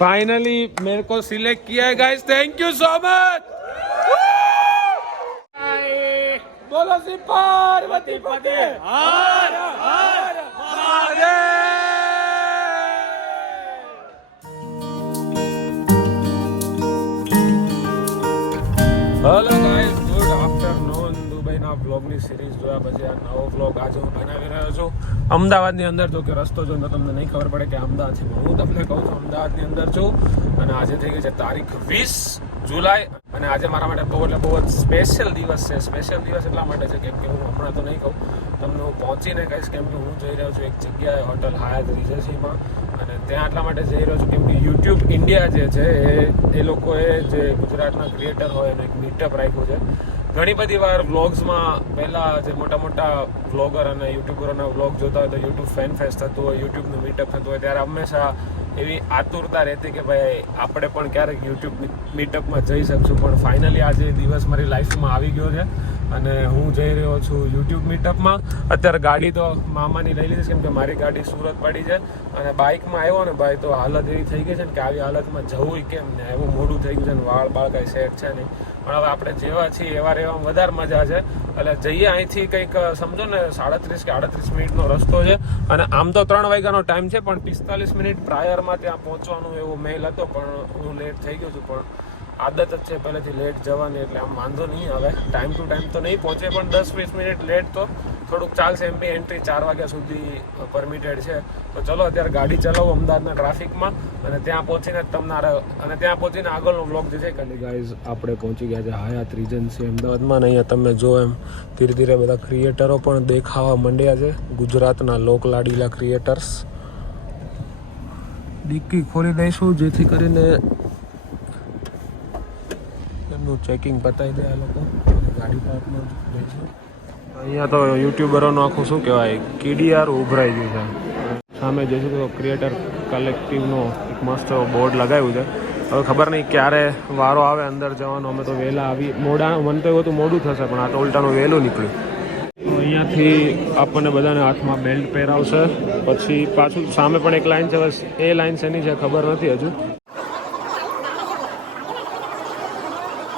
Finally मेरे को select किया है guys, thank you so much. बोलो श्री पार्वती पति Har Har Mahadev. Hello guys, good afternoon. દુબઈના વ્લોગની સિરીઝ જોયા પછી આ નવો વ્લોગ આજે હું બનાવી રહ્યો છું અમદાવાદની અંદર. જો કે રસ્તો જોઈને તમને નહીં ખબર પડે કે અમદાવાદ છે, હું તમને કહું છું અમદાવાદની અંદર છું. અને આજે થઈ ગઈ છે તારીખ 20 જુલાઈ અને આજે મારા માટે બહુ જ સ્પેશિયલ દિવસ છે. સ્પેશિયલ દિવસ એટલા માટે છે કેમ કે હું હમણાં તો નહીં કહું, તમને હું પહોંચીને કહીશ કેમ કે હું જઈ રહ્યો છું એક જગ્યાએ, હોટલ હયાત રીજન્સીમાં. અને ત્યાં એટલા માટે જઈ રહ્યો છું કેમ કે યુટ્યુબ ઇન્ડિયા જે છે એ લોકોએ જે ગુજરાતના ક્રિએટર હોય એનો એક મીટઅપ રાખ્યું છે. ઘણી બધી વાર વ્લોગ્સમાં પહેલાં જે મોટા મોટા વ્લોગર અને યુટ્યુબરોના વ્લોગ જોતા હોય તો યુટ્યુબ ફેન ફેસ્ટ થતું હોય, યુટ્યુબનું મીટઅપ થતું હોય, ત્યારે હંમેશા એવી આતુરતા રહેતી કે ભાઈ આપણે પણ ક્યારેક યુટ્યુબ મીટઅપમાં જઈ શકશું. પણ ફાઇનલી આજે દિવસ મારી લાઈફમાં આવી ગયો છે અને હું જઈ રહ્યો છું યુટ્યુબ મીટઅપમાં. અત્યારે ગાડી તો મામાની લઈ લીધી કેમ કે મારી ગાડી સુરત પડી છે અને બાઇકમાં આવ્યો ને ભાઈ તો હાલત એવી થઈ ગઈ છે ને કે આવી હાલતમાં જવું કેમ ને, એવું મોડું થઈ ગયું છે ને વાળ બાળ કાંઈ સેટ છે નહીં. પણ હવે આપણે જેવા છીએ એવા રહેવામાં વધારે મજા છે. એટલે જઈએ અહીંથી કંઈક સમજો ને 37 કે 38 મિનિટનો રસ્તો છે અને આમ તો 3 વાગ્યાનો ટાઈમ છે પણ 45 મિનિટ પ્રાયરમાં ત્યાં પહોંચવાનું એવો મેલ હતો પણ હું લેટ થઈ ગયો છું. પણ આદત જ છે પહેલેથી લેટ જવાની એટલે આમ વાંધો નહીં આવે. ટાઈમ ટુ ટાઈમ તો નહીં પહોંચે પણ 10-20 મિનિટ લેટ તો થોડુંક ચાલશે. એમ બી એન્ટ્રી 4 વાગ્યા સુધી પરમિટેડ છે. તો ચલો અત્યારે ગાડી ચલાવું અમદાવાદના ટ્રાફિકમાં અને ત્યાં પહોંચીને આગળનો વ્લોગ જે છે કરી. ગાઈઝ આપણે પહોંચી ગયા છે હયાત રીજન્સી અમદાવાદમાં. અહીંયા તમે જો એમ ધીરે ધીરે બધા ક્રિએટરો પણ દેખાવા માંડ્યા છે, ગુજરાતના લોકલાડીલા ક્રિએટર્સ. ડિક્કી ખોલી દઈશું જેથી કરીને એમનું ચેકિંગ પતાવી દે આ લોકો. ગાડી પાર્કમાં જઈશું. અહીંયા તો યુટ્યુબરોનું આખું શું કહેવાય KDR ઉભરાઈ ગયું છે. સામે જઈશું તો ક્રિએટર કલેક્ટિવનો એક મસ્ત બોર્ડ લગાવ્યું છે. હવે ખબર નહીં ક્યારે વારો આવે અંદર જવાનો. અમે તો વહેલા આવી મોડા, મને તો એવું હતું મોડું થશે પણ આ તો ઉલટાનું વહેલું નીકળ્યું. અહીંયાથી આપણને બધાને હાથમાં બેલ્ટ પહેરાવશે. પછી પાછું સામે પણ એક લાઈન છે, બસ એ લાઈન શેની છે ખબર નથી હજુ.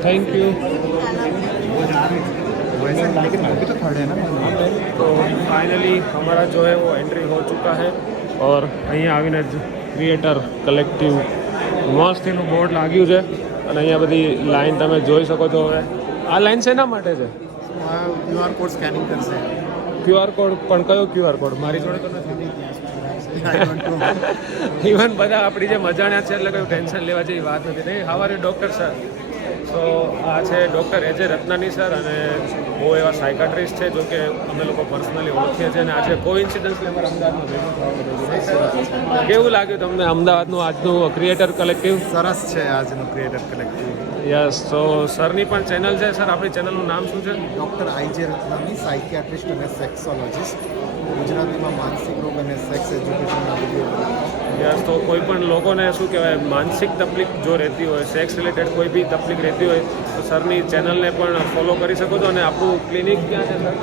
Thank you. तो फाइनली हमारा जो है वो एंट्री हो चुका है और અહીંયા આવીને જ ક્રિએટર કલેક્ટિવ મસ્ત એનું બોર્ડ લાગ્યું છે અને અહીંયા બધી લાઈન તમે જોઈ શકો છો. હવે આ લાઈન શેના માટે છે? QR કોડ સ્કેનિંગ કરશે. QR કોડ પણ કયો QR કોડ? મારી જોડે તો નથી. ઇવન બધા આપણી જે મજાણ્યા છે એટલે કોઈ ટેન્શન લેવા જેવી વાત નથી. નહીં, how are you doctor sir? તો આ છે ડૉક્ટર એજે રત્નાની સર અને બહુ એવા સાયકાટ્રિસ્ટ છે જો કે અમે લોકો પર્સનલી ઓળખીએ છીએ. અને આજે કોઇન્સિડન્સલી અમારા અમદાવાદમાં ભેગું થવાનું. કેવું લાગ્યું તમને અમદાવાદનું આજનું ક્રિએટર કલેક્ટિવ? સરસ છે આજનું ક્રિએટર કલેક્ટિવ. યસ. તો સરની પણ ચેનલ છે. સર આપણી ચેનલનું નામ શું છે? ડૉક્ટર IJ રત્નાની, સાયકિયાટ્રિસ્ટ અને સેક્સોલોજિસ્ટ. ગુજરાતીમાં માનસિક રોગ અને સેક્સ એજ્યુકેશનના વિડીયો. યસ. તો કોઈ પણ લોકોને શું કહેવાય માનસિક તકલીફ જો રહેતી હોય, સેક્સ રિલેટેડ કોઈ બી તકલીફ રહેતી હોય તો સરની ચેનલને પણ ફોલો કરી શકો છો. અને આપણું ક્લિનિક ક્યાં છે સર?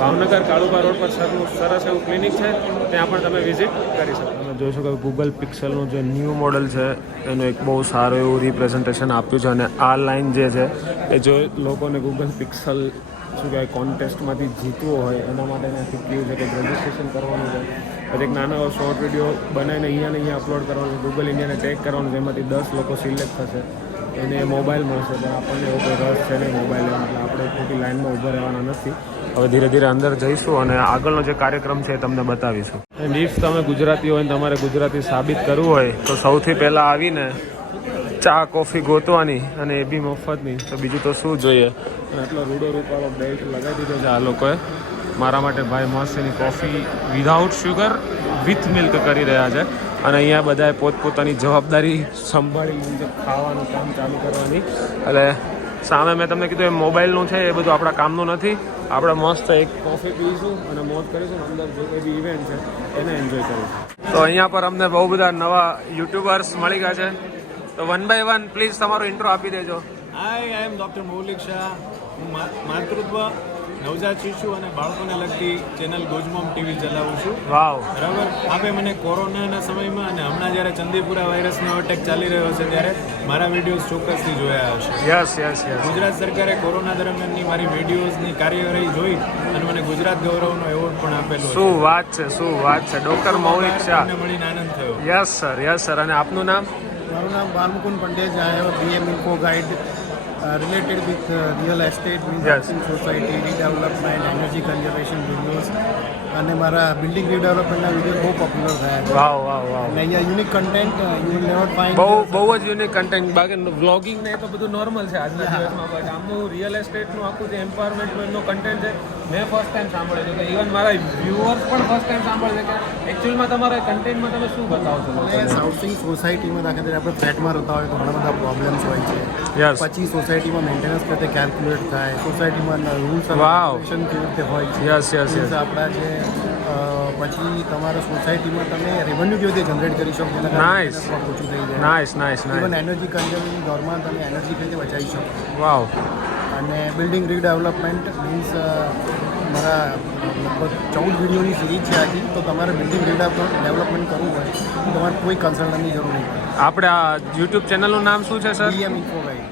ભાવનગર કાળુબા રોડ પર સરનું સરસ એવું ક્લિનિક છે, ત્યાં પણ તમે વિઝિટ કરી શકો. તમે જોઈ શકો ગૂગલ પિક્સલનું જે ન્યૂ મોડલ છે એનું એક બહુ સારું એવું રિપ્રેઝન્ટેશન આપ્યું છે. અને આ લાઇન જે છે એ જો લોકોને ગૂગલ પિક્સલ શું કહેવાય કોન્ટેસ્ટમાંથી જીતવું હોય એના માટે નથી કહ્યું છે કે રજિસ્ટ્રેશન કરવાનું છે. પછી એક નાનો શોર્ટ વિડીયો બનાવીને અહીંયા અપલોડ કરવાનું, ગૂગલ ઇન્ડિયાને ચેક કરવાનું, જેમાંથી 10 લોકો સિલેક્ટ થશે એને મોબાઈલ મળશે. પણ આપણને એવો કોઈ રસ છે નહીં મોબાઈલ લેવાનો એટલે આપણે ખોટી લાઇનમાં ઊભા રહેવાના નથી. હવે ધીરે ધીરે અંદર જઈશું અને આગળનો જે કાર્યક્રમ છે એ તમને બતાવીશું. એન્ડ ઇફ તમે ગુજરાતી હોય ને તમારે ગુજરાતી સાબિત કરવું હોય તો સૌથી પહેલાં આવીને ચા કોફી ગોતવાની અને એ બી મફતની. તો બીજું તો શું જોઈએ. અને આટલો રૂડો રૂપાળો બેલ્ટ લગાવી દીધો છે આ લોકોએ મારા માટે. ભાઈ મસ્ત એની coffee without sugar with milk કરી રહ્યા છે. અને અહીંયા બધાએ પોતપોતાની જવાબદારી સંભાળી છે ખાવાનું કામ ચાલુ કરવાની. એટલે સામે મેં તમને કીધું એ મોબાઈલનું છે એ બધું આપણા કામનું નથી. આપણે મસ્ત એક કોફી પીશું અને મોજ કરીશું. અંદર જે કોઈ બી ઇવેન્ટ છે એને એન્જોય કરીશું. તો અહીંયા પર અમને બહુ બધા નવા યુટ્યુબર્સ મળી ગયા છે. તો 1 by 1 પ્લીઝ તમારો ઇન્ટ્રો આપી દેજો. હાય, આઈ એમ ડૉક્ટર મૌલિક શાહ. હું માતૃત્વ નવજાત શિશુ અને બાળકોને લગતી ચેનલ ગોજમોમ ટીવી ચલાવું છું. વાવ. બરાબર. આપે મને કોરોનાના સમયમાં અને હમણાં જ્યારે ચંદીપુરા વાયરસનો અટેક ચાલી રહ્યો છે ત્યારે મારા વિડીયોઝ ચોક્કસથી જોયા હશે. Yes yes yes. ગુજરાત સરકારે કોરોના દરમિયાનની મારી વિડીયોઝની કાર્યવાહી જોઈ અને મને ગુજરાત ગૌરવનો એવોર્ડ પણ આપેલો શું વાત છે, શું વાત છે. ડોક્ટર મૌલિક શાહ. તમને મળીને આનંદ થયો. Yes sir. અને આપનું નામ? મારું નામ Balmukund Pandya. I have BM Info Guide related with real estate, means Yes. housing society, redevelopment, energy conservation videos. અને મારા બિલ્ડિંગ રીડેવલપમેન્ટના વિડીયો બહુ પોપ્યુલર થયા છે. વાવ વાવ વાવ. અને અહીંયા unique content you will never find. બહુ જ યુનિક કન્ટેન્ટ. બાકી વ્લોગિંગ ને એ તો બધું નોર્મલ છે આજના દિવસમાં, બટ આમનું રિયલ એસ્ટેટનું આખું જે એમ્પાવરમેન્ટનું એમનું કન્ટેન્ટ છે મેં ફર્સ્ટ ટાઈમ સાંભળ્યું છે. કે ઇવન મારા વ્યુઅર્સ પણ ફર્સ્ટ ટાઈમ સાંભળે છે કે એકચ્યુઅલમાં તમારા કન્ટેન્ટમાં તમે શું બતાવો છો અને હાઉસિંગ સોસાયટીમાં દાખલા તરીકે આપણે ફ્લેટમાં રહેતા હોય તો ઘણા બધા પ્રોબ્લેમ્સ હોય છે. યસ. પછી સોસાયટીમાં મેન્ટેનન્સ કરતે કેલ્ક્યુલેટ થાય, સોસાયટીમાં રૂલ્સ અને Wow. રેગ્યુલેશન કેવી રીતે હોય છે. Yes yes Means yes. આપણા જે પછી તમારા સોસાયટીમાં તમે રેવન્યુ કેવી રીતે જનરેટ કરી શકો જેના Nice. કારણે ઓછું થઈ જાય. Nice nice even nice. Energy conservation દોરમાં તમે એનર્જી કઈ રીતે બચાવી શકો. વાવ. અને બિલ્ડિંગ રીડેવલપમેન્ટ મીન્સ મારા લગભગ 14 વિડીયોની સિરીઝ છે આખી. તો તમારે બિલ્ડિંગ ડેવલપમેન્ટ કરવું હોય તો તમારે કોઈ કન્સલ્ટન્ટની જરૂર નહીં પડે. આપણે આ યુટ્યુબ ચેનલનું નામ શું છે સર? BM Info Guide.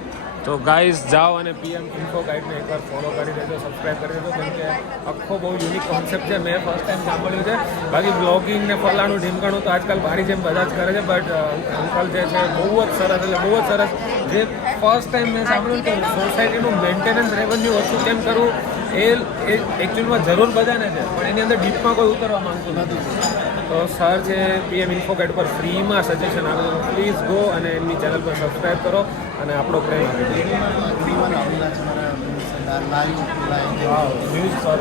તો ગાઈઝ જાઓ અને PM ઇન્ફો ગાઈડને એકવાર ફોલો કરી દેજો, સબસ્ક્રાઈબ કરી દેજો, કેમ કે આખો બહુ યુનિક કોન્સેપ્ટ છે. મેં ફર્સ્ટ ટાઈમ સાંભળ્યું છે. બાકી બ્લોગિંગ ને ફલાણું ઢીમકાણું તો આજકાલ મારી જેમ બધા જ કરે છે, બટ અંકલ જે છે બહુ જ સરસ, એટલે બહુ જ સરસ. જે ફર્સ્ટ ટાઈમ મેં સાંભળ્યું કે સોસાયટીનું મેન્ટેનન્સ રેવન્યુ ઓછું કેમ કરવું એ એકચ્યુઅલમાં જરૂર બધાને છે, પણ એની અંદર ડીપમાં કોઈ ઉતરવા માંગતું નથી. તો સર છે PM ઇન્ફો ગાઈડ પર ફ્રીમાં સજેશન આપે છે. પ્લીઝ ગો અને એમની ચેનલ પર સબસ્ક્રાઈબ કરો અને આપણો પ્રેમ આપી દો. ફ્રીમાં લાવેલા છે મારા લાઈવ ન્યૂઝ પર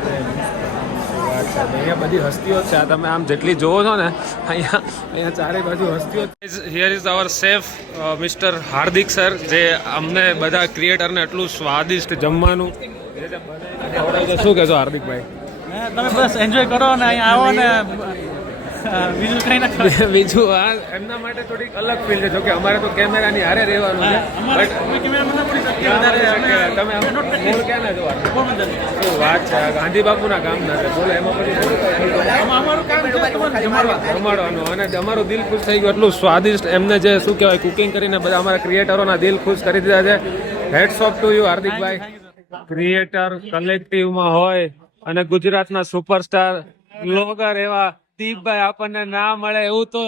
વાત છે. અહીંયા બધી હસ્તીઓ છે. આ તમે આમ જેટલી જોવો છો ને અહીંયા ચારે બાજુ હસ્તીઓ. Here is our chef mister Hardik sir, જે અમને બધા ક્રિએટરને એટલું સ્વાદિષ્ટ જમવાનું શું કહેશો હાર્દિકભાઈ? તમે બસ એન્જોય કરો ને અહીંયા આવો ને બીજું કંઈ ના કરો. બીજું આ એમના માટે થોડીક અલગ ફીલ છે, જોકે અમારે તો કેમેરાની હારે રહેવાનું છે. અમારે કોઈ કેમેરામાં ના પડી શકીએ વધારે. તમે મૂળ ક્યાં ના જોવા? શું વાત છે. આ ગાંધી બાપુના કામ ના છે. બોલો એમાં પછી શું થાય? અમારું કામ છે તમારે જમાડવાનું. અને અમારું દિલ ખુશ થઈ ગયું. એટલું સ્વાદિષ્ટ એમને જે શું કહેવાય કુકિંગ કરીને બધા અમારા ક્રિએટરોના દિલ ખુશ કરી દીધા છે. હેટ્સ ઓફ ટુ યુ હાર્દિકભાઈ. ક્રિએટર કલેક્ટિવમાં હોય અને ગુજરાતના સુપરસ્ટાર બ્લોગર એવા દીપભાઈ આપણને ના મળે એવું તો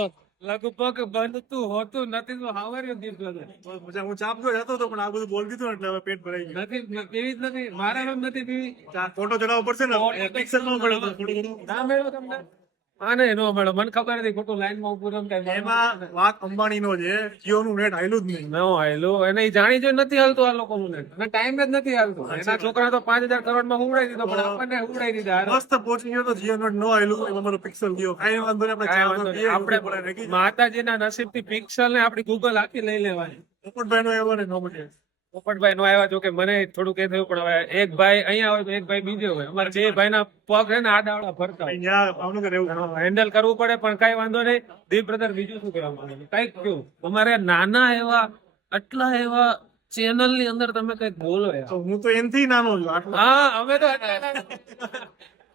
લગભગ બનતું હોતું નથી. તો how are you Deep brother? હું ચાપ જો જતો હતો પણ આ બધું બોલ દીધું એટલે હવે પેટ ભરાઈ ગયું. નથી પીવી જ નથી. મારા નામ નથી પીવી. ફોટો ચડાવવો પડશે ને પિક્સલ નો પડે તો થોડું ના મેળવો તમને? હા ને નો મેળવો. મને ખબર હતી ખોટું લાઈનમાં ઉભું રહું કઈ એમાં વાક અંબાણી નો છે. જીઓ નું નેટ હાલ્યું જ નહીં. નો હાયલું. એને ઈ જાણી જોઈ નથી હાલતું આ લોકોનું નેટ. અને ટાઈમ જ નથી હાલતું. એના છોકરા તો 5,000 કરોડમાં ઉડાઈ દીધો, પણ આપણને ઉડાઈ દીધા. મસ્ત પહોંચી ગયો તો જીઓ નેટ નો હાલ્યું. એમાં મારો પિક્સલ ગયો. કાંઈ વાંધો નહીં. કાંઈ વાંધો નહીં. આપણે આપણે માતાજીના નસીબથી પિક્સલ ને આપણી ગૂગલ આખી લઈ લેવાની. પોપટભાઈ નો એવો ને નો મળે. પોપટભાઈ નો આવ્યા, જો કે મને થોડુંક એ થયું, પણ હવે એક ભાઈ અહીંયા હોય તો એક ભાઈ બીજો હોય. અમારે બે ભાઈના પગ છે ને આડાવડા ફરતા હોય. અહીંયા ભાવનગર એવું હેન્ડલ કરવું પડે, પણ કઈ વાંધો નહીં. દીપ બ્રધર બીજું શું કહેવા માંગે છે? કઈક કયું અમારે નાના એવા આટલા એવા ચેનલ ની અંદર તમે કઈક બોલો યાર. તો હું તો એનથી નાનો છું. આટલો હા અમે તો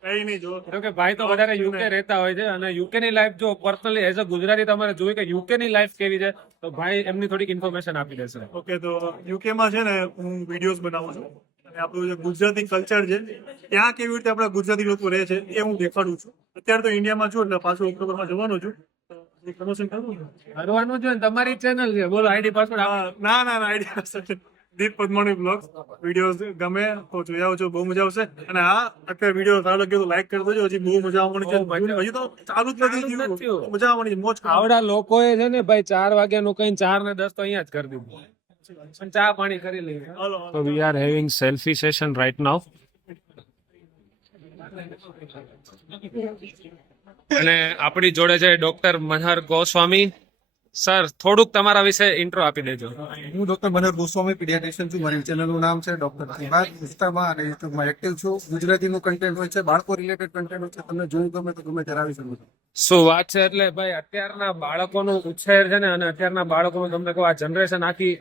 કઈ નહીં જો. જો કે ભાઈ તો વધારે યુકે રહેતા હોય છે, અને યુકે ની લાઈફ જો પર્સનલી એઝ અ ગુજરાતી તમારે જોઈ કે યુકે ની લાઈફ કેવી છે, તો ભાઈ એમની થોડીક ઇન્ફોર્મેશન આપી દેશે. ઓકે, તો યુકે માં છે ને હું વિડીયોઝ બનાવું છું અને આપણું જે ગુજરાતી કલ્ચર છે ત્યાં કેવી રીતે આપણા ગુજરાતી લોકો રહે છે એ હું દેખાડું છું. અત્યારે તો ઇન્ડિયામાં છું એટલે પાછું ઓક્ટોબરમાં જવાનો છું. પ્રમોશન કરવું છે. કરવાનું છે ને, તમારી ચેનલ છે. બોલો આઈડી પાસવર્ડ આપો. ના ના આઈડિયા દીપ પદ્માણી બ્લોગ્સ વિડીયોઝ ગમે તો જોઈ આવજો. બહુ મજા આવશે. અને હા, અત્યારે વિડીયો સારો લાગ્યો તો લાઈક કરી દેજો. હજી બહુ મજા આવવાની છે. હજી તો ચાલુ જ નથી થયું. મજા આવવાની છે. મોજ કરો. આવડા લોકોએ છે ને ભાઈ 4 વાગ્યાનું કઈ 4 ને 10 તો અહીંયા જ કરી દીધું. પણ ચા પાણી કરી લઈએ. હાલો. So we are having selfie session right now. અને આપણી જોડે છે ડોક્ટર મનહર ગોસ્વામી. સર થોડુંક તમારા વિશે ઇન્ટ્રો આપી દેજો. હું ડોક્ટર મનોહર ગોસ્વામી, પીડિયાટ્રિશિયન છું. મારી ચેનલનું નામ છે ડોક્ટર સિંહાગ. ઇન્સ્ટામાં અને યુટ્યુબમાં એક્ટિવ છું. ગુજરાતીનું કન્ટેન્ટ હોય છે, બાળકો રિલેટેડ કન્ટેન્ટ હોય છે. તમને જોવું ગમે તો ગમે ત્યારે આવી શકો છો. શું વાત છે. એટલે ભાઈ અત્યારના બાળકોનું ઉછેર છે ને, અને અત્યારના બાળકોનું તમને કહું આ જનરેશન આખી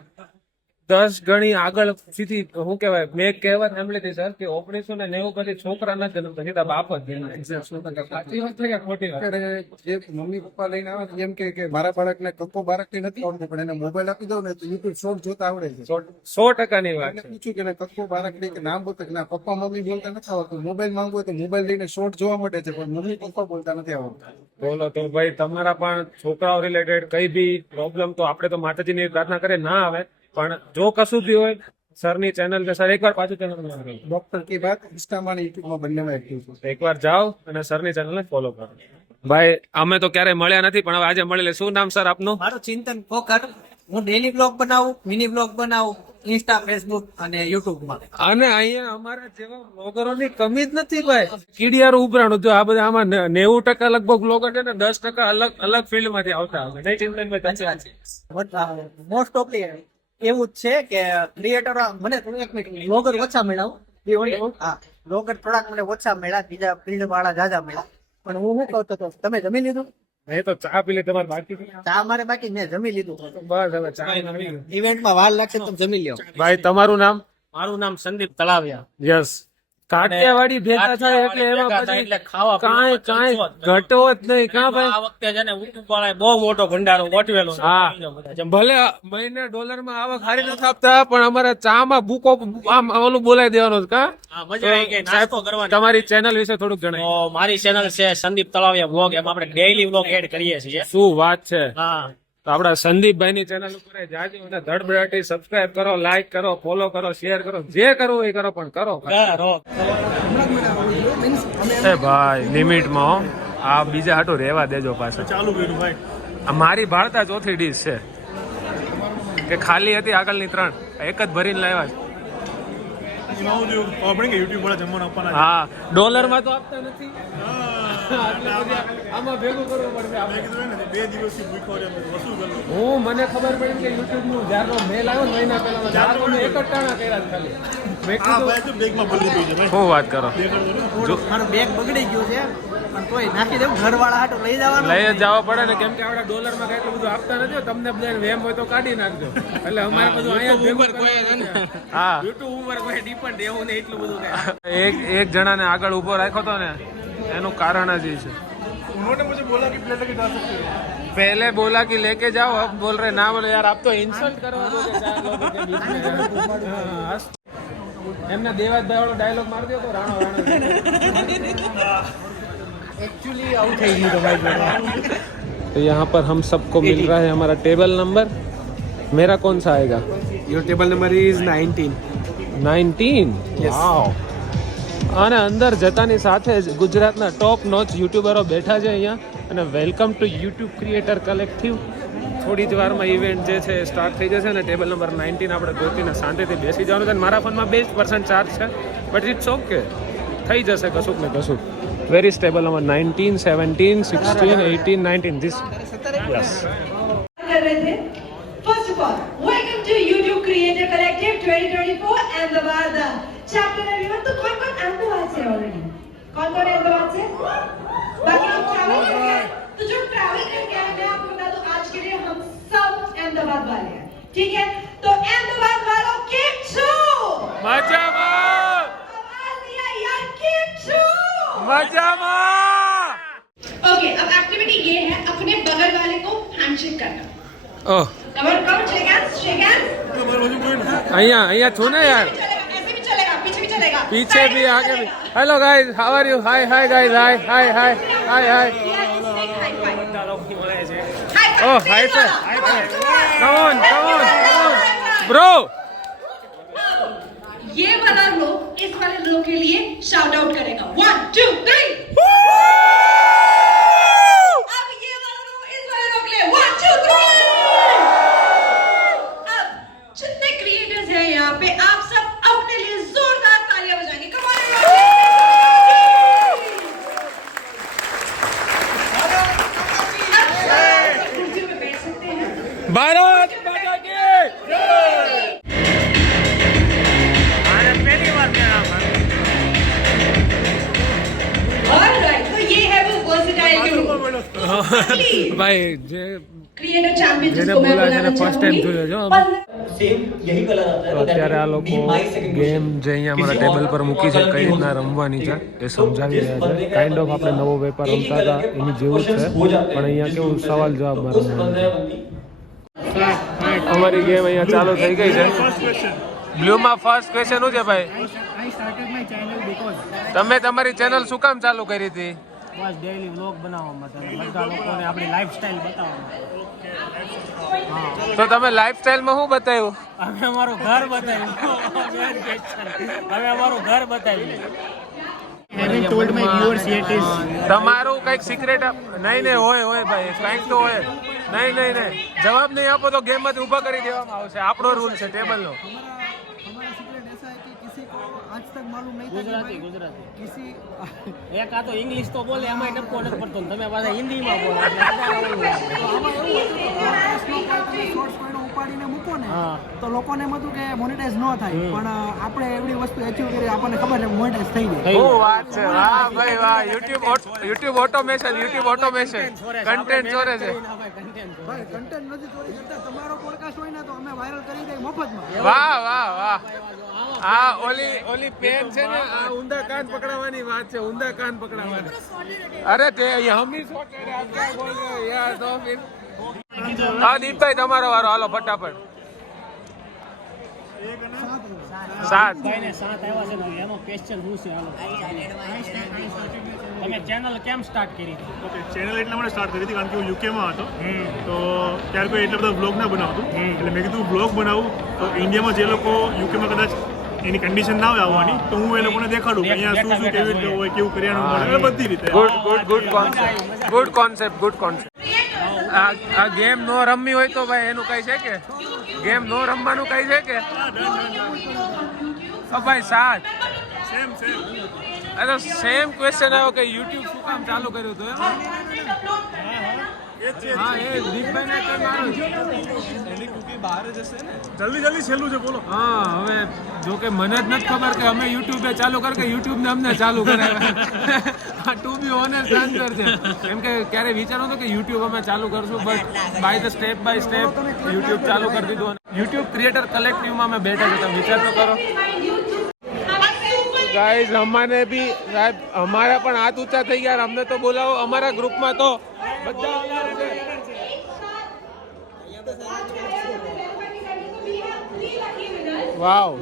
10 ગણી આગળ સીધી શું કહેવાય મેં કહેવત સાંભળી હતી સર કે 1990 પછી છોકરા ના જન્મ પછી સીધા બાપ જ જન્મે. સાચી વાત છે કે ખોટી વાત? અત્યારે જે મમ્મી પપ્પા લઈને આવે છે, એમ કે મારા બાળકને કક્કો બાળકને નથી આવડતું, પણ એને મોબાઈલ આપી દો ને તો યુટ્યુબ શોર્ટ જોતા આવડે છે. 100% વાત એને છે. પૂછ્યું કે એને કક્કો બાળકને કે નામ બોલતા કે ના પપ્પા મમ્મી બોલતા નથી આવડતું, મોબાઈલ માંગવો હોય તો મોબાઈલ લઈને શોર્ટ જોવા મળે છે, પણ મમ્મી પપ્પા બોલતા નથી આવડતું. બોલો તો ભાઈ તમારા પણ છોકરાઓ રિલેટેડ કઈ બી પ્રોબ્લેમ તો આપણે તો માતાજીની પ્રાર્થના કરે ના આવે, પણ જો કશું બી હોય સરની ચેનલ ને સર એકવાર પાછું ચેનલ ડોક્ટર की बात इंस्टाમાં અને યુટ્યુબમાં બંનેમાં એક્ટિવ છું. એકવાર જાઓ અને સરની ચેનલને ફોલો કરો. ભાઈ અમે તો ક્યારેય મળ્યા નથી પણ હવે આજે મળી લે. શું નામ સર આપનું? મારું ચિંતન પોકર. હું ડેલી બ્લોગ બનાવું, મિની બ્લોગ બનાવું, ઇન્સ્ટા, ફેસબુક અને યુટ્યુબ માં. અને અહીંયા અમારા જેવા બ્લોગરોની કમી જ નથી ભાઈ. કીડિયારું ઉભરાણું જો આ બધા આમાં 90% લગભગ બ્લોગર છે ને 10% અલગ અલગ ફિલ્ડ માંથી આવતા હશે. નહીં ચિંતનભાઈ? મોસ્ટ ઓફલી એવું જ છે કે ક્રિએટર મને એક મિનિટ બ્લોગર ઓછા મળ્યા. હા, બ્લોગર થોડાક મને ઓછા મળ્યા, બીજા ફિલ્ડ વાળા જાજા મળ્યા. પણ હું શું કહતો હતો, તમે જમી લીધું? નહીં તો ચા પી લે તમારે બાકી છે? ચા મારે બાકી, મેં જમી લીધું. બસ હવે ચા નવી. ઇવેન્ટમાં વાર લાગશે તો જમી લ્યો. ભાઈ તમારું નામ? મારું નામ સંદીપ તળાવિયા. યસ. કાઠિયાવાડી ભેગા થાય એટલે એમાં પછી એટલે ખાવા કાંઈ ઘટો જ નહીં. કાં ભાઈ? આ વખતે છે ને યુટ્યુબ વાળાએ બહુ મોટો ભંડારો ગોઠવેલો છે. હા. ભલે મહિને ડોલરમાં આવક હારી નથી આપતા પણ અમારે ચામાં બુકો આમ ઓલું બોલાવી દેવાનું છે. કા હા, મજા આવી ગઈ નાસ્તો કરવાની. તમારી ચેનલ વિશે થોડુંક જણાવો. તો મારી ચેનલ છે સંદીપ તળાવિયા બ્લોગ. એમાં આપણે ડેઈલી બ્લોગ એડ કરીએ છીએ. શું વાત છે. હા, તો આપડા સંદીપભાઈ ની ચેનલ ઉપર જાજો અને ધડબડાટી સબસ્ક્રાઇબ કરો, લાઈક કરો, ફોલો કરો, શેર કરો, જે કરવું એ કરો પણ કરો. એ ભાઈ લિમિટમાં આ બીજા હાટું રહેવા દેજો પાછું. ચાલુ કર્યું ભાઈ. આ મારી ભાળતા ચોથી ડીશ છે કે ખાલી હતી આગળની 3 એક જ ભરીને લાવ્યા છે. એમાં હું જોયું ખબર પડી કે યુટ્યુબ વાળા જમવાનું આપવાના છે. હા, ડોલરમાં તો આપતા નથી. હા, આમાં ભેગું કરવું પડશે મેં આપણે. કીધું ને 2 દિવસથી ભૂખ્યો રહ્યો, મેં વસૂલ કરી લઉં. હું મને ખબર પડી કે યુટ્યુબ નું જ્યારનો મેલ આવ્યો ને મહિના પહેલા ત્યારનો મેં એક જ ટાણા કર્યા છે ખાલી. મેં આ કીધું ભાઈ તો બેગમાં ભરી દીધું છે ભાઈ. શું વાત કરો. દેખાડતો ને. મારું બેગ બગડી ગયું છે, પણ તોય નાખી દેવું. ઘરવાળા હાટું લઈ જવાનું. લઈ જ જવા પડે ને કેમ કે આપડા ડોલરમાં કઈ એટલું બધું આપતા નથી. તમને બધાને વેમ હોય તો કાઢી નાખજો. એટલે અમારે બધું અહીંયા ભેગું કરવાનું છે. હા, યુટ્યુબ ઉપર કોઈ ડિપેન્ડ એવું નહીં એટલું બધું કઈ. એક જણાને આગળ ઉભો રાખ્યો તો ને એનું કારણ જ એ છે. उन्होंने मुझे बोला कि प्लेट लेके जा सकते हो. पहले बोला कि लेके जाओ, अब बोल रहे ना बोले यार आप तो इंसल्ट करवा दो के 4 लोगों के बीच में यार. એમને દેવાજભાઈ વાળો ડાયલોગ માર દો તો રાણો એકચ્યુઅલી આવું થઈ ગયું તમારી. तो यहाँ पर हम सबको मिल रहा है हमारा टेबल नंबर. मेरा कौन सा आएगा? Your table number is 19. 19. વાવ. અને અંદર જતાની સાથે જ ગુજરાતના ટોપ નોચ યુટ્યુબરો બેઠા છે અહીંયા. અને welcome to YouTube creator collective. થોડી જ વારમાં ઇવેન્ટ જે છે સ્ટાર્ટ થઈ જશે અને ટેબલ નંબર 19 આપણે ગોતીને શાંતિથી બેસી જવાનું છે. મારા ફોનમાં 2% ચાર્જ છે બટ ઇટ્સ ઓકે, થઈ જશે કશુંક ને કશુંક. Very stable number 19, 17, 16, 18, 19 this. Yes. कर रहे थे. First of all, welcome to YouTube Creator Collective 2024 Ahmedabad chapter everyone. तो कौन अहमदाबाद से already? कौन अहमदाबाद से? बाकी लोग ट्रैवल करके आए. तो जो ट्रैवल करके आए मैं आपको बता दूं आज के लिए हम सब अहमदाबाद वाले हैं. ठीक है? तो अहमदाबाद वालों केम छो? મજામાં आवाज दिया यार केम छो? મજામાં. ओके, अब एक्टिविटी ये है अपने बगल वाले को हैंडशेक करना. ઓહ, कम शेक हैंड्स, शेक हैंड्स. અહીંયા છું ને યાર. ऐसे भी चलेगा, पीछे भी चलेगा. पीछे भी आगे भी. Hello guys, how are you? Hi hi guys, hi hi hi hi hi. Oh, high five. Come on, come on, come on. Bro. ये वाला लोग इस वाले लोग के लिए शाउट आउट करेगा. 1, 2, 3. अब ये वाला लोग इस वाले लोग के लिए 1, 2, 3. अब जितने क्रिएटर्स हैं यहाँ पे आप सब अपने लिए जोरदार तालियां बजाएंगे. Come on everyone. अब कुर्सी पे बैठ सकते हैं. भारत माता की Alright, तो ये है वो versatile group. Please. ભાઈ જે क्रिएटर चैंपियन જેને जिसको मैं બોલાવે છે એને बुलाना ફર્સ્ટ ટાઈમ चाहूंगी જોયો છે અમે. सेम यही कलर आता है તો અત્યારે આ લોકો ગેમ જે અહીંયા અમારા ટેબલ પર મૂકી છે કઈ રીતના રમવાની છે એ સમજાવી રહ્યા છે. કાઇન્ડ ઓફ આપણે નવો વેપાર રમતા હતા એની જેવું જ છે, પણ અહીંયા કેવું સવાલ જવાબમાં રમવાનું છે. અમારી ગેમ અહીંયા ચાલુ થઈ ગઈ છે. ફર્સ્ટ ક્વેશ્ચન બ્લુમાં ફર્સ્ટ ક્વેશ્ચન શું છે ભાઈ? I started my channel because તમે તમારી ચેનલ શું કામ ચાલુ કરી હતી? બસ ડેઈલી વ્લોગ બનાવવા માટે બધા લોકોને આપણી લાઈફસ્ટાઈલ બતાવવા. તો તમે લાઈફસ્ટાઈલમાં શું બતાવ્યું? અમે અમારું ઘર બતાવ્યું. અમે અમારું ઘર બતાવ્યું. haven't told my viewers yet is તમારું કંઈક સિક્રેટ નહીં નહીં હોય ભાઈ, કંઈક તો હોય. નહીં જવાબ નહીં આપો તો ગેમમાંથી ઊભા કરી દેવામાં આવશે. આપણો રૂલ છે ટેબલનો. हमारा सीक्रेट ऐसा है कि किसी को आज तक मालूम नहीं था कि ગુજરાતી भाई ગુજરાતી किसी એક આ તો ઇંગ્લિશ તો બોલે એમાં ટપકો નથી પડતો ને તમે પાછા હિન્દીમાં બોલો એટલે આમાં એવું હતું કે પોડકાસ્ટનો કોઈ તમે શોર્ટ્સ કોઈનો ઉપાડીને મૂકો ને હા. તો લોકોને એમ હતું કે મોનેટાઈઝ ન થાય, પણ આપણે એવડી વસ્તુ એચીવ કરી આપણને ખબર છે મોનેટાઈઝ થઈ જાય. શું વાત છે, વાહ ભાઈ વાહ. યુટ્યુબ ઓટોમેશન કન્ટેન્ટ ચોરે છે. ભાઈ કન્ટેન્ટ નથી ચોરી કરતા. તમારો પોડકાસ્ટ હોય ને તો અમે વાયરલ કરી દઈએ મફતમાં. વાહ. આ ઓલી પેન છે ને, આ ઊંધા કાન પકડાવવાની વાત છે. ઊંધા કાન પકડાવવાની. અરે તે હમી સોટેડ આપ ક્યાં બોલ રહે હો યાર? તો ફિર હા દીપભાઈ તમારો વારો, હાલો ફટાફટ. 7 ભાઈને 7 આવ્યા છે ને એનો ક્વેશ્ચન શું છે? હાલો તમે ચેનલ કેમ સ્ટાર્ટ કરી? ઓકે, ચેનલ એટલા માટે સ્ટાર્ટ કરી હતી કારણ કે હું યુકેમાં હતો, તો ત્યારે કોઈ એટલા બધા બ્લોગ ના બનાવતું, એટલે મેં કીધું બ્લોગ બનાવું તો ઇન્ડિયામાં જે લોકો યુકેમાં કદાચ એની કન્ડિશન ના હોય આવવાની, તો હું એ લોકોને દેખાડું કે અહીંયા શું શું કેવી રીતે હોય, કેવું કરિયાણું મળે, એટલે બધી રીતે. Good concept. આ ગેમ નો રમવી હોય તો ભાઈ એનું કઈ છે કે ગેમ નો રમવાનું કઈ છે કે ભાઈ 7 સેમ અરે સેમ ક્વેશ્ચન આવ્યો કે યુટ્યુબ શું કામ ચાલુ કર્યું હતું એમ? હા એ દીપભાઈને કઈ મારો જલ્દી છેલ્લું છે બોલો. હા હવે જો કે મને જ નથી ખબર કે અમે યુટ્યુબે ચાલુ કર કે યુટ્યુબ ને અમને ચાલુ કરાવ્યા. ટુ બી ઓનેસ્ટ આન્સર છે. કેમ કે ક્યારે વિચારો તો કે યુટ્યુબ અમે ચાલુ કરશું, but by the step YouTube ચાલુ કરી દીધું. યુટ્યુબ ક્રિએટર કલેક્ટિવમાં અમે બેઠા છે, તમે વિચાર તો કરો. ગાઈઝ અમારે બી સાહેબ અમારા પણ હાથ ઊંચા થઈ ગયા. અમને તો બોલાવો. અમારા ગ્રુપમાં તો બધા અલગ છે. વાવ.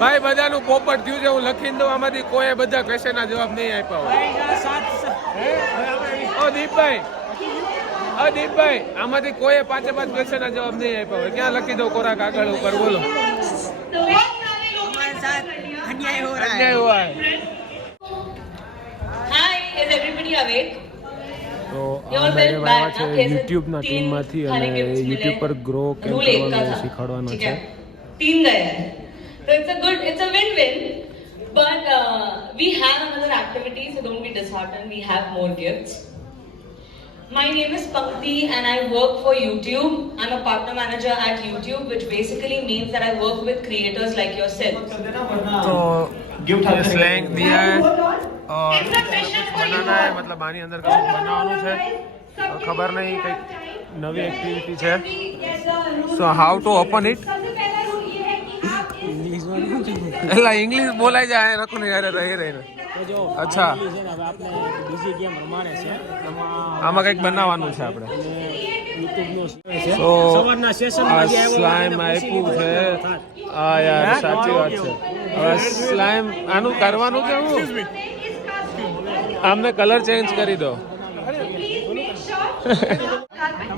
ભાઈ બધાનું પોપટ થયું છે. હું લખીને દઉં આમાંથી કોઈ બધા ક્વેશ્ચનના જવાબ નહીં આપ્યા હોય. દીપભાઈ આમાંથી કોઈ 5 ક્વેશ્ચનના જવાબ નહીં આપ્યા હોય. ક્યાં લખી દઉં કોરા કાગળ ઉપર? બોલો. અન્યાય હુઆ હૈ. Hi, is everybody awake? તો આ મેડમ આવ્યા છે યુટ્યુબના ટીમમાંથી અને યુટ્યુબ પર ગ્રો કેમ કરવાનું શીખવાડવાનો છે. 3 गए हैं, so it's a win-win, but we have another activity, so don't be disheartened. We have more gifts. My name is Pankti and I work for YouTube. I'm a partner manager at YouTube, which basically means that I work with creators like yourself. तो ये slang दिया है और बनाना है, मतलब आनी अंदर कुछ बनाવાનું છે. ખબર નહીં કંઈક નવી એક્ટિવિટી છે. So how to open it? એટલે ઇંગ્લિશ બોલાઈ જાય રખું યાર રહી રહીને. અચ્છા બીજી ગેમ રમાડે છે આમાં કંઈક બનાવવાનું છે આપણે. તો સવારના સેશન આ સ્લાઇમ આપ્યું છે. હા યાર સાચી વાત છે. હવે સ્લાઇમ આનું કરવાનું છે. હું આમને કલર ચેન્જ કરી દો.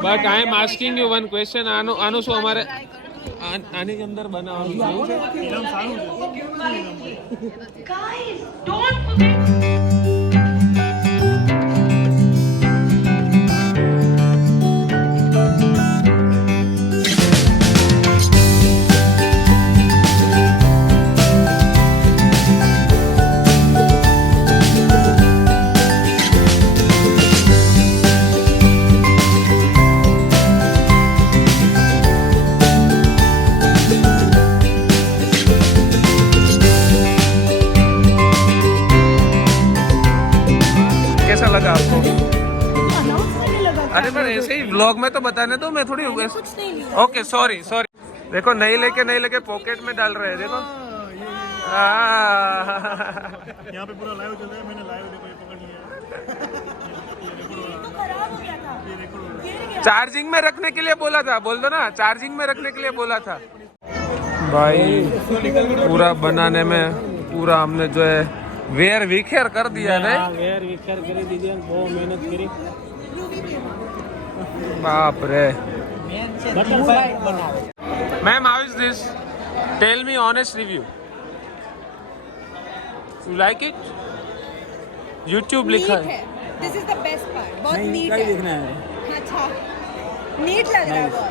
But I am asking you one question. આનું શું અમારે આની અંદર બનાવવાનું છે? Guys, don't forget. ऐसे ही व्लॉग में तो बताने दो, मैं थोड़ी ओके सॉरी सॉरी। देखो नहीं लेके पॉकेट में डाल रहे हैं, देखो। यहाँ पे पूरा लाइव चल रहा है, मैंने लाइव देखो ये पकड़ लिया है। चार्जिंग में रखने के लिए बोला था, बोल दो ना, चार्जिंग में रखने के लिए बोला था। भाई पूरा बनाने में पूरा हमने जो है वेर विखेर कर दिया ना। વેર વિખેર કરી દીધી અને બહુ મહેનત કરી. बाप रे। બટરફ્લાય બનાવે. Ma'am how is this? Tell me honest review. You like it? YouTube लिखा है। This is the best part. बहुत नीट કઈ है. दिखना है? अच्छा नीट लग रहा है बहुत.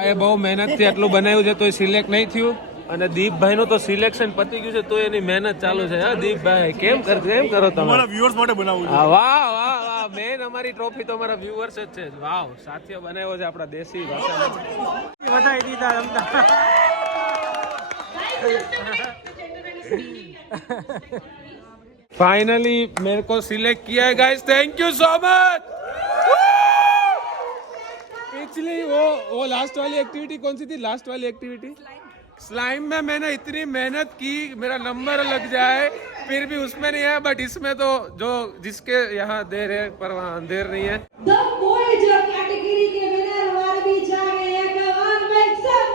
એ બહુ મહેનતથી આટલું બનાવ્યું છે તો એ સિલેક્ટ નહીં થયું, અને દીપભાઈનું તો સિલેક્શન પતી ગયું છે તો એની મહેનત ચાલુ છે. હા દીપભાઈ, કેમ કરો તમે? મારા વ્યુઅર્સ માટે બનાવું છું. હા, વાહ વાહ વાહ, મેન અમારી ટ્રોફી તો અમારા વ્યુઅર્સ જ છે. વાવ, સાથીઓ બનાવ્યો છે આપણા દેશી ભાષામાં. વધારી દીધા રમતા. फाइनली मेरे को सिलेक्ट किया है guys, thank you so much. पिछली वो लास्ट वाली एक्टिविटी कौन सी थी? लास्ट वाली एक्टिविटी स्लाइम में मैंने इतनी मेहनत की, मेरा नंबर लग जाए, फिर भी उसमें नहीं है, बट इसमें तो जो जिसके यहाँ देर है पर वहाँ अंधेर नहीं है। द वॉयेजर कैटेगरी के विनर हमारे बीच आ गए हैं. कमान मेक सम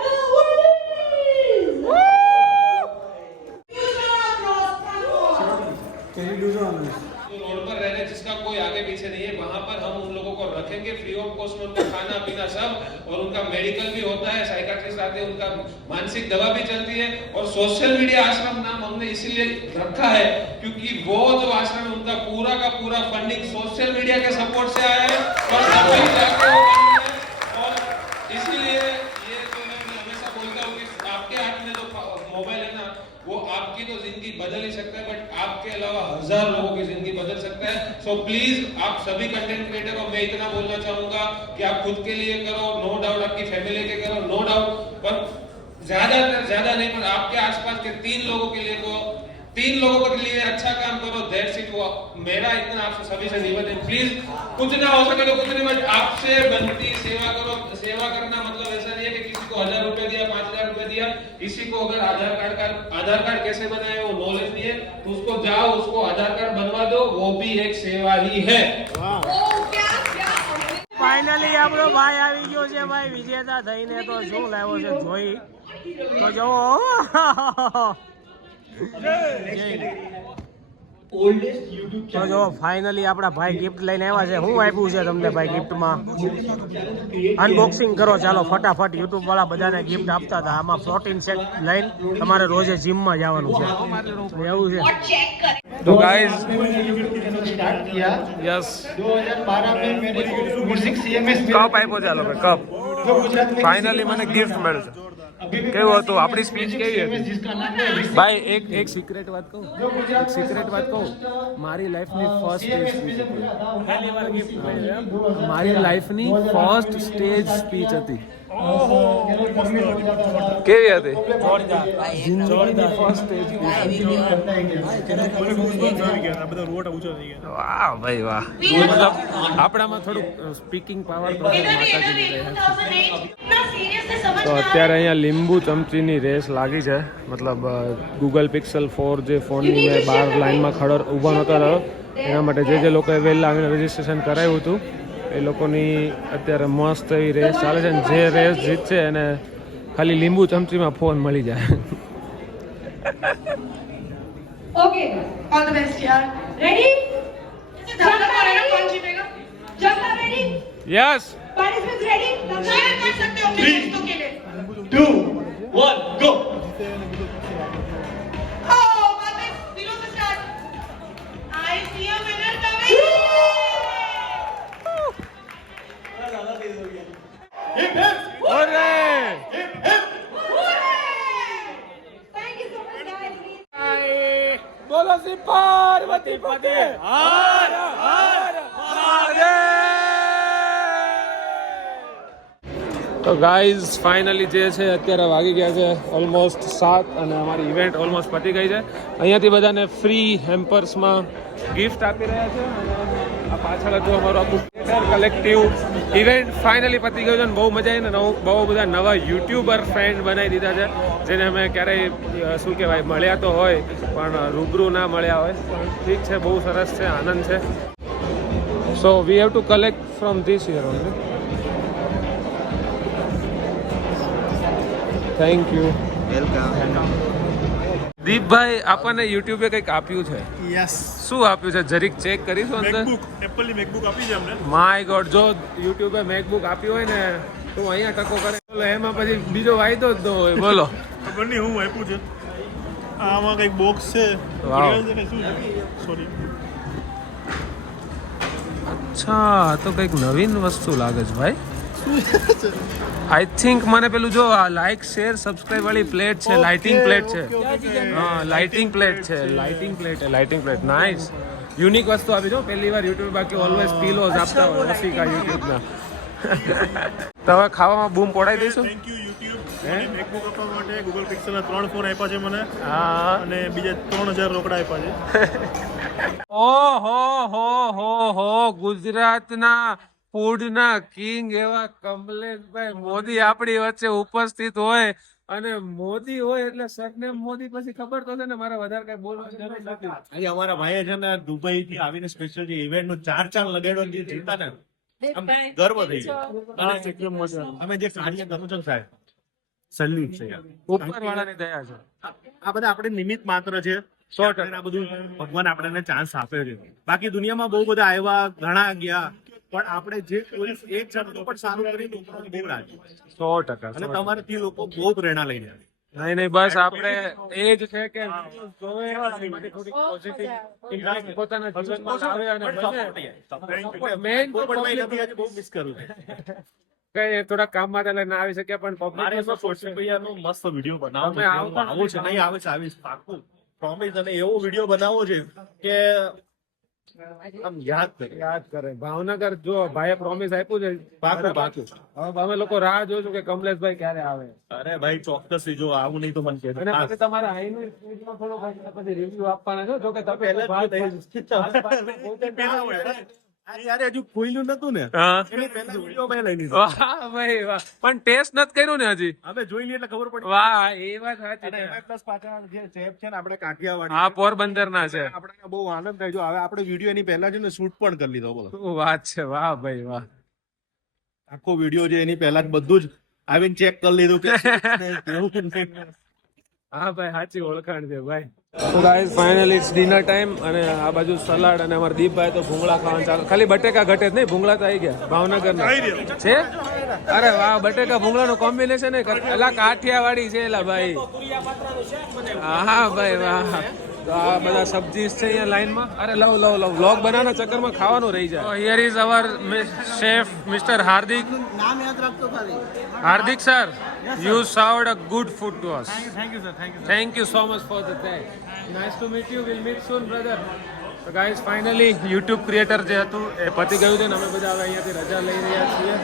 रोड पर रह रहे जिसका कोई आगे पीछे नहीं है, वहाँ पर हम उन लोगों को रखेंगे फ्री ऑफ कॉस्ट में, उनका खाना पीना सब, और उनका मेडिकल भी होता है, साइकाट्रिस्ट आते हैं, उनका मानसिक दवा भी चलती है। और सोशल मीडिया आश्रम नाम हमने इसीलिए रखा है क्योंकि वो जो आश्रम है उनका पूरा का पूरा फंडिंग सोशल मीडिया के सपोर्ट से आया है, और सभी जाके वो बनी है। और इसीलिए ये जो मैं हमेशा बोलता हूँ कि आपके हाथ में जो मोबाइल है ना, वो आपकी तो जिंदगी बदल ही सकता है, बट आपके अलावा 1000 लोगों की जिंदगी बदल सकता है। सो प्लीज आप सभी कंटेंट क्रिएटर को मैं इतना बोलना चाहूंगा कि आप खुद के लिए करो, नो डाउट आपकी फैमिली के करो, नो डाउट, पर ज्यादा नहीं, पर आपके आसपास के 3 लोगों के लिए को 3 लोगों के लिए अच्छा काम करो, दैट्स इट। वो मेरा इतना आपसे सभी से निवेदन है, प्लीज कुछ ना हो सके तो कुछ नहीं, बट आपसे बनती सेवा करो। सेवा करना मतलब ऐसा नहीं है कि किसी को 1000 रुपए दिया, 5000 रुपए दिया, किसी को अगर आधार कार्ड कैसे बनाए वो नॉलेज नहीं है तो उसको जाओ, उसको आधार कार्ड बनवा दो, वो भी एक सेवा ही है। ફાઇનલી આપણો ભાઈ આવી ગયો છે ભાઈ, વિજેતા થઈને. તો શું લાવ્યો છે જોઈ તો જુઓ. તો જો ફાઇનલી આપણા ભાઈ ગિફ્ટ લઈને આવ્યા છે. શું આપ્યું છે તમને ભાઈ ગિફ્ટમાં? અનબોક્સિંગ કરો ચાલો ફટાફટ. યુટ્યુબ વાળા બધાને ગિફ્ટ આપતા હતા. આમાં પ્રોટીન શેક લઈને તમારે રોજે જીમમાં જવાનું છે, એવું છે. तो गाइस स्टार्ट किया यस 2012 में मेरे को म्यूजिक सीएमएस कप आप्यो ચાલો ભાઈ કપ जो गुजरात में ફાઇનલી મને ગિફ્ટ મળ્યું છે. કેવું હતું આપણી સ્પીચ? કેવી હતી जिसका नाम है ભાઈ? એક સિક્રેટ વાત કહું, એક સિક્રેટ વાત કહું, મારી લાઈફની ફર્સ્ટ સ્ટેજ સ્પીચ હતી. પહેલી વાર ગિફ્ટ મળી. મારી લાઈફની ફર્સ્ટ સ્ટેજ સ્પીચ હતી. કેવી હતી? જિંદગીની ફર્સ્ટ સ્ટેજ સ્પીચ. બધા રોટ ઊંચો થઈ ગયા. વાહ ભાઈ વાહ, મતલબ આપણામાં થોડુંક સ્પીકિંગ પાવર તો માતાજીની દયા. તો અત્યારે અહીંયા લીંબુ ચમચીની રેસ લાગી છે. મતલબ ગૂગલ પિક્સલ 4 જે ફોનની મેં બહાર લાઈનમાં ઊભો નહોતો રહ્યો, એના માટે જે લોકોએ વહેલા આવીને રજીસ્ટ્રેશન કરાવ્યું હતું એ લોકોની અત્યારે મસ્ત એવી રેસ ચાલે છે. જે રેસ જીતશે એને ખાલી લીંબુ ચમચીમાં ફોન મળી જાય. Okay, all the best yaar. Ready? Jump ready? Yes. Participants ready? Share कर सकते हो अपने दोस्तों के लिए. 2 1 go. Oh, Matik, zero to start. I see a winner coming. Hip hip ઓરે hip hip. Thank you so much, guys. બોલો શ્રી પાર્વતી પતે હર હર મહાદેવ. તો ગાઈઝ ફાઇનલી જે છે અત્યારે વાગી ગયા છે ઓલમોસ્ટ 7 અને અમારી ઇવેન્ટ ઓલમોસ્ટ પતી ગઈ છે. અહીંયાથી બધાને ફ્રી હેમ્પર્સમાં ગિફ્ટ આપી રહ્યા છે અને આ પાછળ હતું અમારું આખું કલેક્ટિવ ઇવેન્ટ ફાઇનલી પતી ગયું છે અને બહુ મજા આવી ને બહુ બધા નવા યુટ્યુબર ફ્રેન્ડ બનાવી દીધા છે જેને અમે ક્યારેય શું કહેવાય મળ્યા તો હોય પણ રૂબરૂ ના મળ્યા હોય. પણ ઠીક છે, બહુ સરસ છે, આનંદ છે. So we have to collect from this year only. Thank you. Welcome. દીપભાઈ આપણને યુટ્યુબે કંઈક આપ્યું છે. યસ, શું આપ્યું છે જરીક ચેક કરીશું અંદર. મેકબુક, એપલની મેકબુક આપી છે અમને. માય ગોડ, જો યુટ્યુબે મેકબુક આપ્યું હોય ને તો અહીંયા ટકો કરે. બોલો, એમાં પછી બીજો વાયદો જ ન હોય. બોલો. ખબર નહીં હું આપ્યું છે. આમાં કંઈક બોક્સ છે. વાવ. શું છે? સોરી. અચ્છા, તો કંઈક નવીન વસ્તુ લાગે છે ભાઈ. આઈ થિંક મને પેલું જો આ લાઈક શેર સબસ્ક્રાઇબ વાળી પ્લેટ છે, લાઇટિંગ પ્લેટ છે. હા, લાઇટિંગ પ્લેટ છે, લાઇટિંગ પ્લેટ નાઇસ. યુનિક વસ્તુ આપી જો, પહેલી વાર યુટ્યુબ, બાકી ઓલવેઝ પીલોઝ આપતા હોય રસિકા યુટ્યુબના. તો હવે ખાવામાં બૂમ પડાઈ દઈશું. Thank you YouTube. મને મેકબુક આપવા માટે ગૂગલ પિક્સેલના 3 ફોન આપ્યા છે મને હા. અને બીજા 3000 રોકડા આપ્યા છે. ઓહો ગુજરાતના ફૂડના કિંગ એવા કમલેશભાઈ મોદી આપણી વચ્ચે ઉપસ્થિત હોય અને મોદી હોય એટલે સરનેમ મોદી, પછી ખબર તો છે ને, મારે વધારે કઈ બોલવાની જરૂર નથી. આજે અમારા ભાઈએ છે ને દુબઈ થી આવીને સ્પેશિયલ જે ઇવેન્ટ નું 4 લગાડ્યો જે જીતા ને આમ ગર્વ થઈ ગયો. અમે જે કાર્ય કરો છો સાહેબ, સલ્યુટ છે યાર. ઉપરવાળાની દયા છે. આ બધા આપણે નિમિત્ત માત્ર છે. 100% આ બધું ભગવાન આપણને ચાન્સ આપે છે. બાકી દુનિયામાં બહુ બધા આવ્યા, ઘણા ગયા, પણ આપણે જે કોઈ એક જણ પણ સારું કરીને ઉપરથી બહુ રાજી. 100%. અને તમારાથી લોકો બહુ પ્રેરણા લઈને આવે. નહીં, બસ આપણે એ જ છે કે જોવે એમાંથી થોડીક પોઝિટિવ ઇમ્પેક્ટ પોતાના જીવનમાં આવે અને મેઇન બહુ મિસ કરું છું. કઈ થોડા કામમાં એટલે ના આવી શક્યા પણ મારે પબ્લિક સોશિયલ મીડિયાનો મસ્ત વિડીયો બનાવવો તમે છે. આવતા આવું છે, નહીં આવે છે, આવીશ પાક્કું પ્રોમિસ. અને એવો વિડીયો બનાવવો છે કે આમ યાદ કરે. ભાવનગર જો ભાઈએ પ્રોમિસ આપ્યું છે, પાક્કું. હવે અમે લોકો રાહ જોઈશું કે કમલેશભાઈ ક્યારે આવે. અરે ભાઈ ચોક્કસથી જો આવું નહીં તો મને કહેજો. અને પછી તમારા આઈનું સ્પીડમાં થોડો પછી રિવ્યુ આપવાના છો, જો કે તમે પહેલા વાત જ યારે હજુ ખોઈલું નતું ને હા. એની પહેલા વિડીયો મેં લઈ લીધો. વાહ ભાઈ વાહ, પણ ટેસ્ટ નથી કર્યું ને હજી. અમે જોઈ લઈએ એટલે ખબર પડી. વાહ, એ વાત સાચી અને છે. એમાં પ્લસ પાછા જે ચેફ છે ને આપણે કાઠિયાવાડી, આ પોરબંદરના છે. આપણને બહુ આનંદ થાય. જો હવે આપણે વિડીયો એની પહેલા છે ને શૂટ પણ કરી લીધો. બોલો, શું વાત છે. વાહ ભાઈ વાહ. આખો વિડીયો છે એની પહેલા જ બધું જ આવીને ચેક કરી લીધું કે કેવું છે. હા ભાઈ, સાચી ઓળખાણ છે ભાઈ. તો guys finally it's dinner time અને આ બાજુ સલાડ અને અમારા દીપભાઈ તો ભૂંગળા ખાવાનું ચાલુ. ખાલી બટેકા ઘટે જ નહીં, ભૂંગળા તો આવી ગયા ભાવનગરના છે. અરે વાહ, બટેકા ભૂંગળાનું કોમ્બિનેશન એલા કાઠિયાવાડી છે એલા ભાઈ. હા ભાઈ વાહ. તો આ બધા સબ્જી છે અહીંયા લાઈનમાં. અરે લવ વ્લોગ બનાવવાના ચક્કરમાં ખાવાનું રહી જાય. Here is our chef mister Hardik. નામ યાદ રાખતો ખાલી. Hardik sir, you served a good food to us. Thank you sir, thank you. Thank you so much for the day. Nice to meet you. We'll meet soon, brother. So guys, finally YouTube creator જે હતું એ પતી ગયું છે ને અમે બધા હવે અહીંયાથી રજા લઈ રહ્યા છીએ.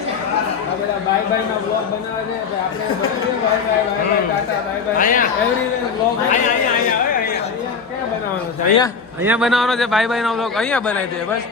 આ બધા બાય બાય ના વ્લોગ બનાવે છે. આપણે બનાવીએ bye bye Tata bye bye everywhere vlog. અહીંયા ક્યાં બનાવવાનો છે? અહીંયા બનાવવાનો છે બાય બાય નો વ્લોગ. અહીંયા બનાવી દે બસ.